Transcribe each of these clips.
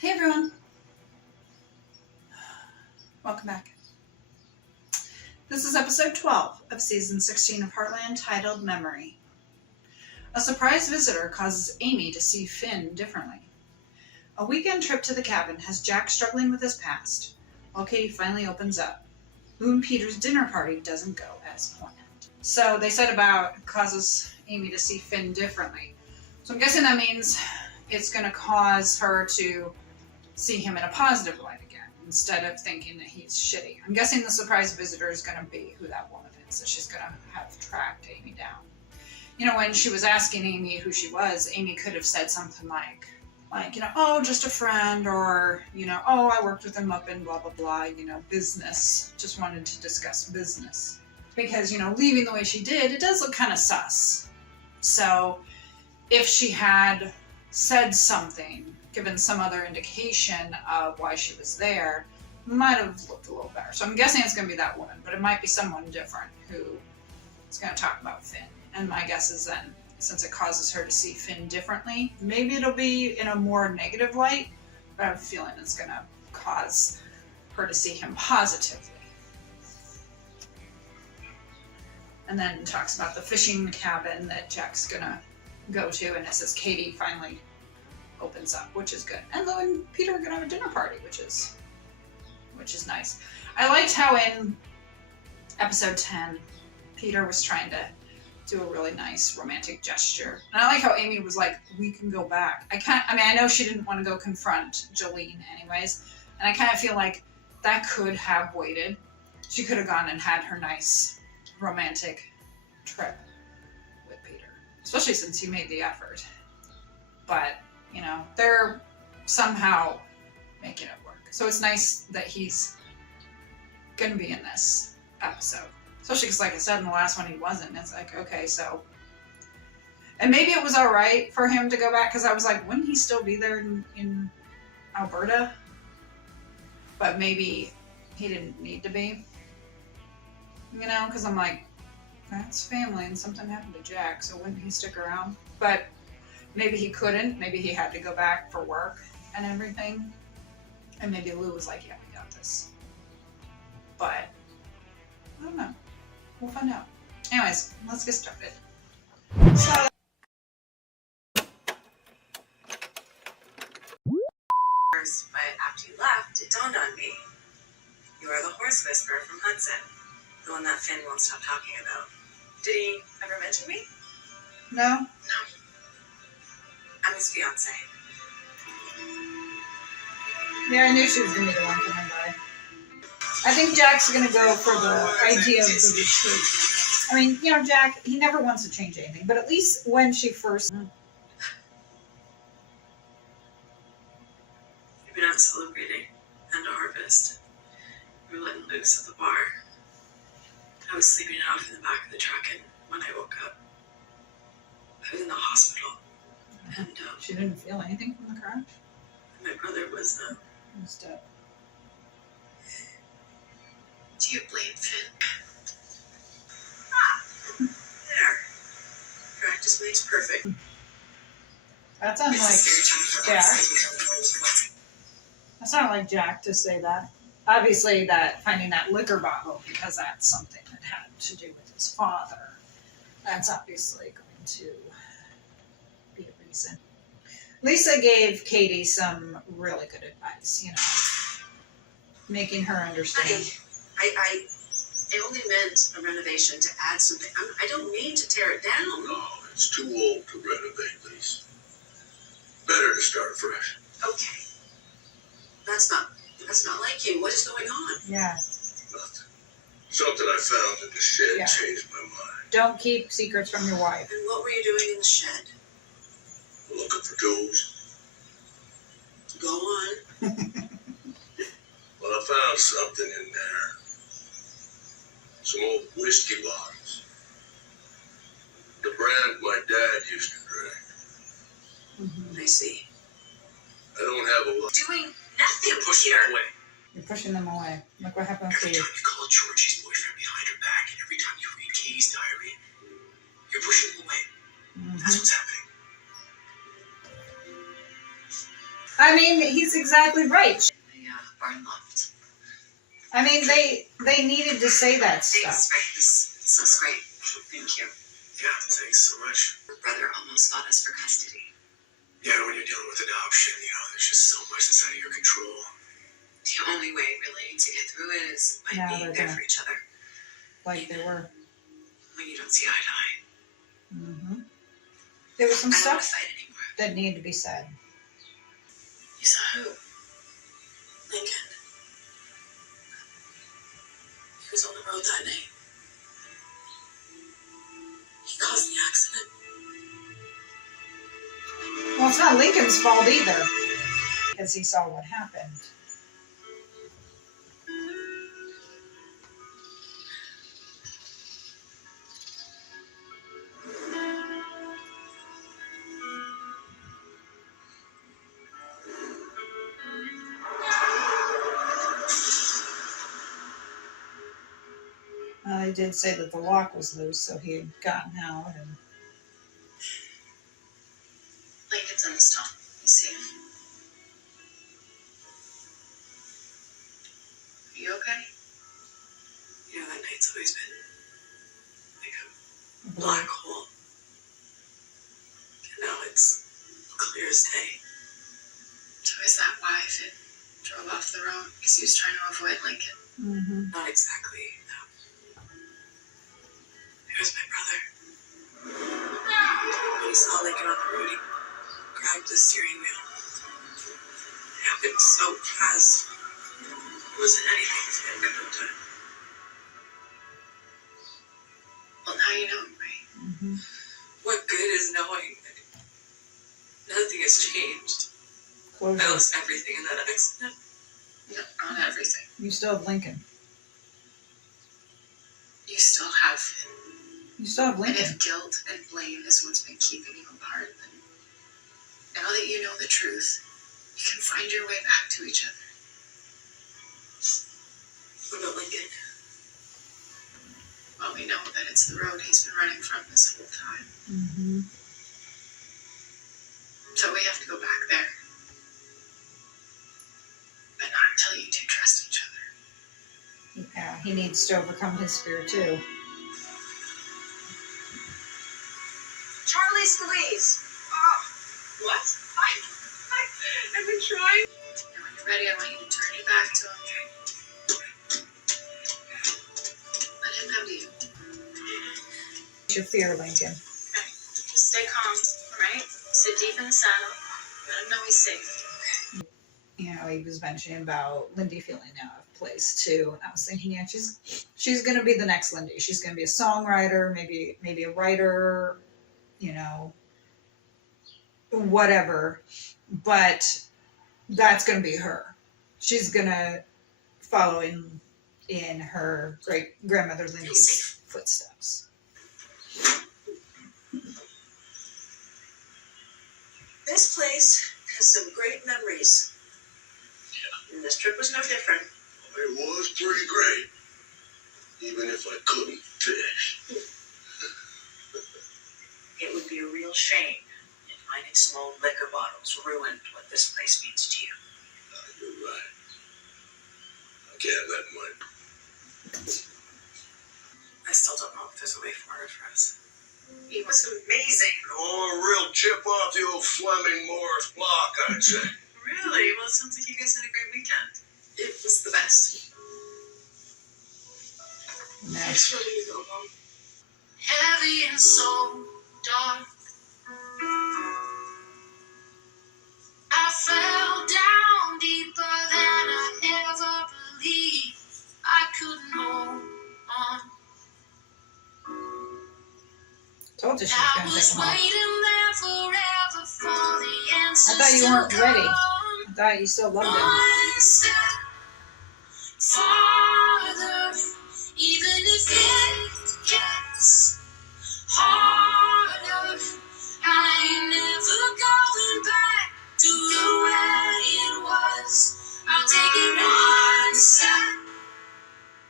Hey everyone, welcome back. This is episode 12 of season 16 of Heartland, titled Memory. A surprise visitor causes Amy to see Finn differently. A weekend trip to the cabin has Jack struggling with his past, while Katie finally opens up. Lou and Peter's dinner party doesn't go as planned. So they said about causes Amy to see Finn differently. So I'm guessing that means it's going to cause her to see him in a positive light again, instead of thinking that he's shitty. I'm guessing the surprise visitor is going to be who that woman is, that she's going to have tracked Amy down. You know, when she was asking Amy who she was, Amy could have said something like, oh, just a friend, or, oh, I worked with him up in blah, blah, blah, business. Just wanted to discuss business. Because, leaving the way she did, it does look kind of sus. So if she had said something, given some other indication of why she was there, might have looked a little better. So I'm guessing it's going to be that woman, but it might be someone different who is going to talk about Finn. And my guess is then, since it causes her to see Finn differently, maybe it'll be in a more negative light, but I have a feeling it's going to cause her to see him positively. And then talks about the fishing cabin that Jack's going to go to, and it says Katie finally opens up, which is good. And Lou and Peter are gonna have a dinner party, which is nice. I liked how in episode 10, Peter was trying to do a really nice romantic gesture. And I like how Amy was like, we can go back. I know she didn't want to go confront Jolene anyways, and I kind of feel like that could have waited. She could have gone and had her nice romantic trip with Peter, especially since he made the effort. But they're somehow making it work. So it's nice that he's going to be in this episode. Especially because, like I said, in the last one he wasn't. It's like, okay, so... And maybe it was all right for him to go back, because I was like, wouldn't he still be there in Alberta? But maybe he didn't need to be. Because I'm like, that's family, and something happened to Jack, so wouldn't he stick around? But... maybe he couldn't. Maybe he had to go back for work and everything. And maybe Lou was like, yeah, we got this. But, I don't know. We'll find out. Anyways, let's get started. So, but after you left, it dawned on me. You are the horse whisperer from Hudson. The one that Finn won't stop talking about. Did he ever mention me? no? No. I'm his fiance. Yeah, I knew she was going to be the one coming by. I think Jack's going to go for the idea of the retreat. I mean, Jack, he never wants to change anything, but at least when she first... You've been out celebrating and a harvest. We were letting loose at the bar. I was sleeping it off in the back of the truck, and when I woke up, I was in the hospital. And she didn't feel anything from the crash? My brother was dead. Do you blame Finn? There. Practice makes perfect. That sounds like Jack. That sounded like Jack to say that. Obviously, that finding that liquor bottle, because that's something that had to do with his father. That's obviously going to be a reason. Lisa gave Katie some really good advice, making her understand. I only meant a renovation to add something. I don't mean to tear it down. No, it's too old to renovate, Lisa. Better to start fresh. Okay. That's not like you. What is going on? Yeah. Nothing. Something I found in the shed changed my mind. Don't keep secrets from your wife. And what were you doing in the shed? Looking for tools. Go on. Well, I found something in there. Some old whiskey bottles. The brand my dad used to drink. I see. I don't have a lot. Doing nothing Pushing them away. You're pushing them away. Look what happened to Every you. time you call Georgie's boyfriend behind her back, and every time you read Katie's diary, you're pushing them away. That's what's happening. I mean, he's exactly right. The barn loft. I mean, they needed to say that Thanks, stuff. Rick. This looks great. Thank you. Yeah, thanks so much. Your brother almost got us for custody. Yeah, when you're dealing with adoption, there's just so much that's out of your control. The only way, really, to get through it is by Yeah, being they're there gonna- for each other. Like they were. When you don't see eye to eye. Mm-hmm. There was some I don't want to stuff fight anymore. that needed to be said. You saw who? Lincoln. He was on the road that night. He caused the accident. Well, it's not Lincoln's fault either, because he saw what happened. They did say that the lock was loose, so he had gotten out. And Lincoln's in the stall. He's safe. Are you okay? That night's always been like a black hole. And now it's clear as day. So is that why Finn drove off the road? Because he was trying to avoid Lincoln? mm-hmm. Not exactly, no. It was my brother. When he saw Lincoln on the road, he grabbed the steering wheel. It happened so fast. It wasn't anything Finn could have done. Well, now you know, right? Mm-hmm. What good is knowing that nothing has changed? I Closure. lost everything in that accident. No, not everything. You still have Lincoln. You still have Finn. You still have And Lincoln. if guilt and blame is what's been keeping you apart, then now that you know the truth, you can find your way back to each other. What about Lincoln? Well, we know that it's the road he's been running from this whole time. Mm-hmm. So we have to go back there. But not until you two trust each other. Yeah, he needs to overcome his fear too. Charlie Scalise. What? I've been trying. And when you're ready, I want you to turn your back to him. Let him come to you. What's your fear, Lincoln? Okay. Just stay calm, alright? Sit deep in the saddle. Let him know he's safe. He was mentioning about Lindy feeling out of place too. And I was thinking, yeah, she's gonna be the next Lindy. She's gonna be a songwriter, maybe a writer, whatever. But that's gonna be her. She's gonna follow in her great grandmother Lindy's footsteps. This place has some great memories. And this trip was no different. It was pretty great. Even if I couldn't fish. It would be a real shame if finding some old liquor bottles ruined what this place means to you. You're right. I can't let my... I still don't know if there's a way forward for us. It was amazing. Oh, a real chip off the old Fleming Morris block, I'd say. Really? Well, it sounds like you guys had a great weekend. It was the best. Nice. Ready to go home. Heavy and so dark. I fell down deeper than I ever believed I couldn't hold on. Told you she was I gonna take was him off. waiting there forever for the answers. I thought you weren't to ready. come. I thought you still loved him. One step farther, even if it gets harder. I ain't never going back to the way it was. I'll take it one step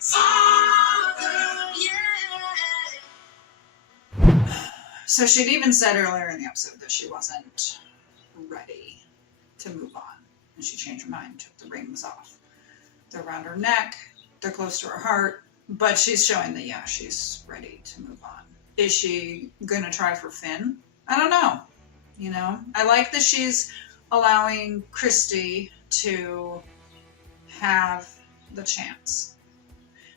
farther, yeah. So she'd even said earlier in the episode that she wasn't ready to move on. And she changed her mind, took the rings off. They're around her neck, they're close to her heart, but she's showing that, yeah, she's ready to move on. Is she gonna try for Finn? I don't know. You know, I like that she's allowing Christy to have the chance.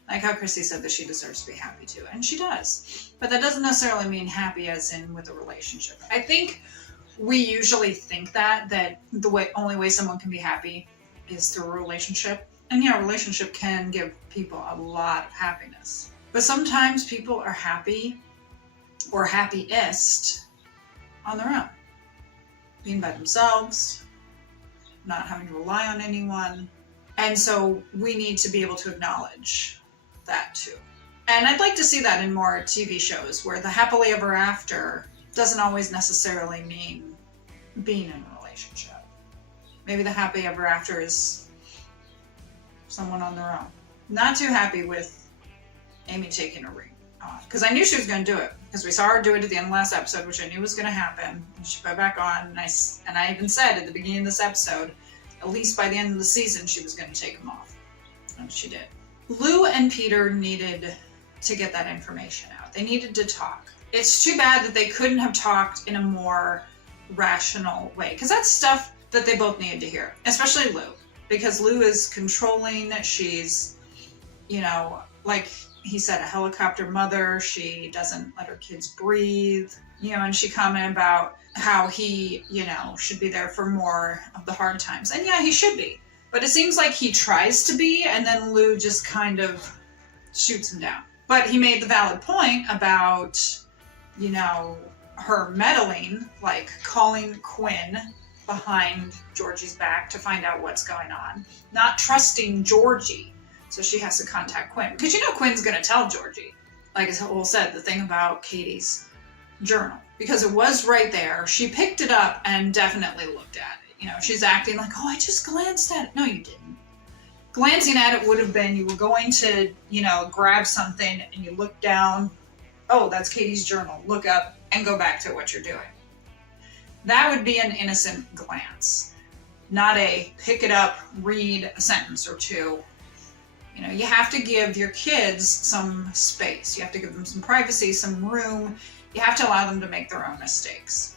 Like how Christy said that she deserves to be happy too, and she does. But that doesn't necessarily mean happy as in with a relationship. I think we usually think that the only way someone can be happy is through a relationship. And yeah, a relationship can give people a lot of happiness. But sometimes people are happy or happiest on their own. Being by themselves, not having to rely on anyone. And so we need to be able to acknowledge that too. And I'd like to see that in more TV shows where the happily ever after doesn't always necessarily mean being in a relationship. Maybe the happy ever after is someone on their own. Not too happy with Amy taking her ring off. Because I knew she was going to do it. Because we saw her do it at the end of the last episode, which I knew was going to happen. And she put it back on. And I even said at the beginning of this episode, at least by the end of the season, she was going to take them off. And she did. Lou and Peter needed to get that information out. They needed to talk. It's too bad that they couldn't have talked in a more rational way. Because that's stuff that they both needed to hear. Especially Lou. Because Lou is controlling. She's, you know, like he said, a helicopter mother. She doesn't let her kids breathe. You know, and she commented about how he, you know, should be there for more of the hard times. And yeah, he should be. But it seems like he tries to be, and then Lou just kind of shoots him down. But he made the valid point about, you know, her meddling, like calling Quinn behind Georgie's back to find out what's going on. Not trusting Georgie. So she has to contact Quinn. Because you know Quinn's going to tell Georgie. Like Will said, the thing about Katie's journal. Because it was right there. She picked it up and definitely looked at it. You know, she's acting like, oh, I just glanced at it. No, you didn't. Glancing at it would have been you were going to, you know, grab something and you look down. Oh, that's Katie's journal. Look up and go back to what you're doing. That would be an innocent glance. Not a pick it up, read a sentence or two. You know, you have to give your kids some space. You have to give them some privacy, some room. You have to allow them to make their own mistakes.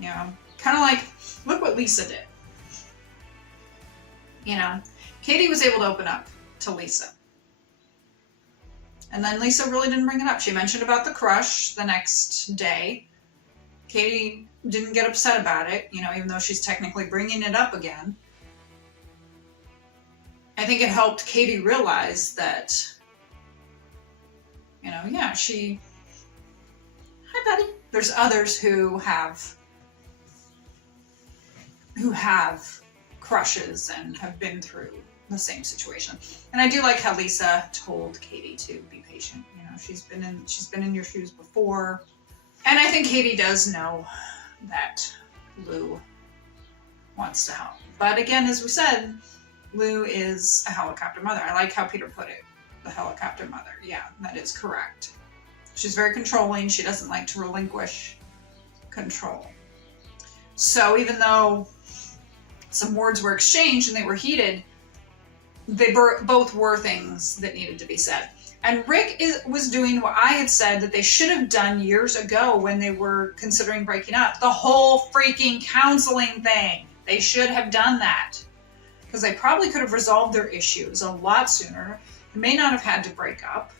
You know, kind of like, look what Lisa did. You know, Katie was able to open up to Lisa. And then Lisa really didn't bring it up. She mentioned about the crush the next day. Katie didn't get upset about it, you know, even though she's technically bringing it up again. I think it helped Katie realize that, you know, yeah, hi buddy. There's others who have crushes and have been through the same situation. And I do like how Lisa told Katie to be patient. You know, she's been in your shoes before. And I think Katie does know that Lou wants to help. But again, as we said, Lou is a helicopter mother. I like how Peter put it, the helicopter mother. Yeah, that is correct. She's very controlling. She doesn't like to relinquish control. So even though some words were exchanged and they were heated, they both were things that needed to be said. And Rick was doing what I had said that they should have done years ago when they were considering breaking up. The whole freaking counseling thing. They should have done that. Because they probably could have resolved their issues a lot sooner. They may not have had to break up.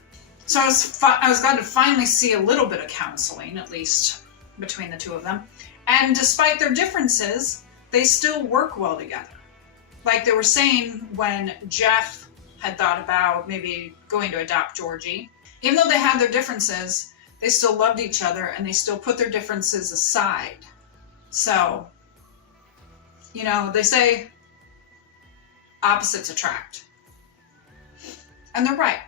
So I was glad to finally see a little bit of counseling, at least between the two of them. And despite their differences, they still work well together. Like they were saying when Jeff had thought about maybe going to adopt Georgie. Even though they had their differences, they still loved each other and they still put their differences aside. So, you know, they say opposites attract. And they're right.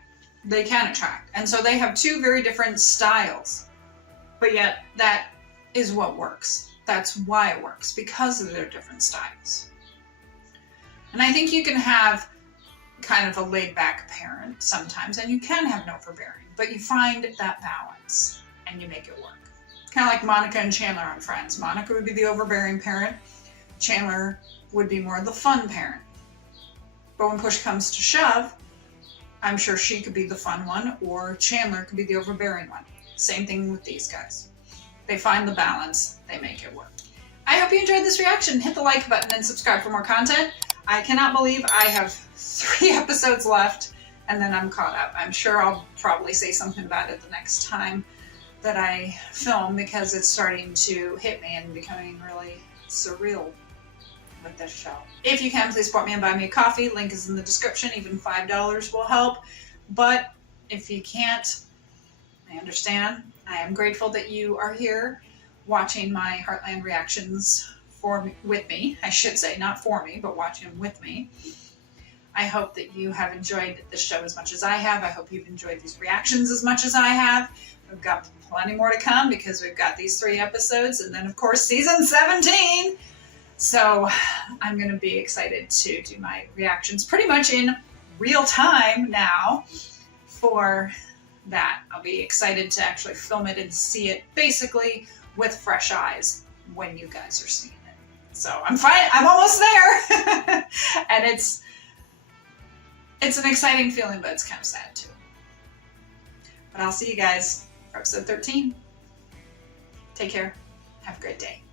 They can attract. And so they have two very different styles. But yet that is what works. That's why it works, because of their different styles. And I think you can have kind of a laid-back parent sometimes, and you can have no overbearing, but you find that balance and you make it work. Kind of like Monica and Chandler on Friends. Monica would be the overbearing parent. Chandler would be more the fun parent. But when push comes to shove, I'm sure she could be the fun one, or Chandler could be the overbearing one. Same thing with these guys. They find the balance, they make it work. I hope you enjoyed this reaction. Hit the like button and subscribe for more content. I cannot believe I have 3 episodes left and then I'm caught up. I'm sure I'll probably say something about it the next time that I film, because it's starting to hit me and becoming really surreal with this show. If you can, please support me and buy me a coffee. Link is in the description. Even $5 will help. But if you can't, I understand. I am grateful that you are here watching my Heartland reactions with me. I should say, not for me, but watching them with me. I hope that you have enjoyed the show as much as I have. I hope you've enjoyed these reactions as much as I have. We've got plenty more to come because we've got these 3 episodes and then, of course, season 17. So I'm going to be excited to do my reactions pretty much in real time now for that. I'll be excited to actually film it and see it basically with fresh eyes when you guys are seeing it. So I'm fine. I'm almost there. And it's an exciting feeling, but it's kind of sad too. But I'll see you guys for episode 13. Take care. Have a great day.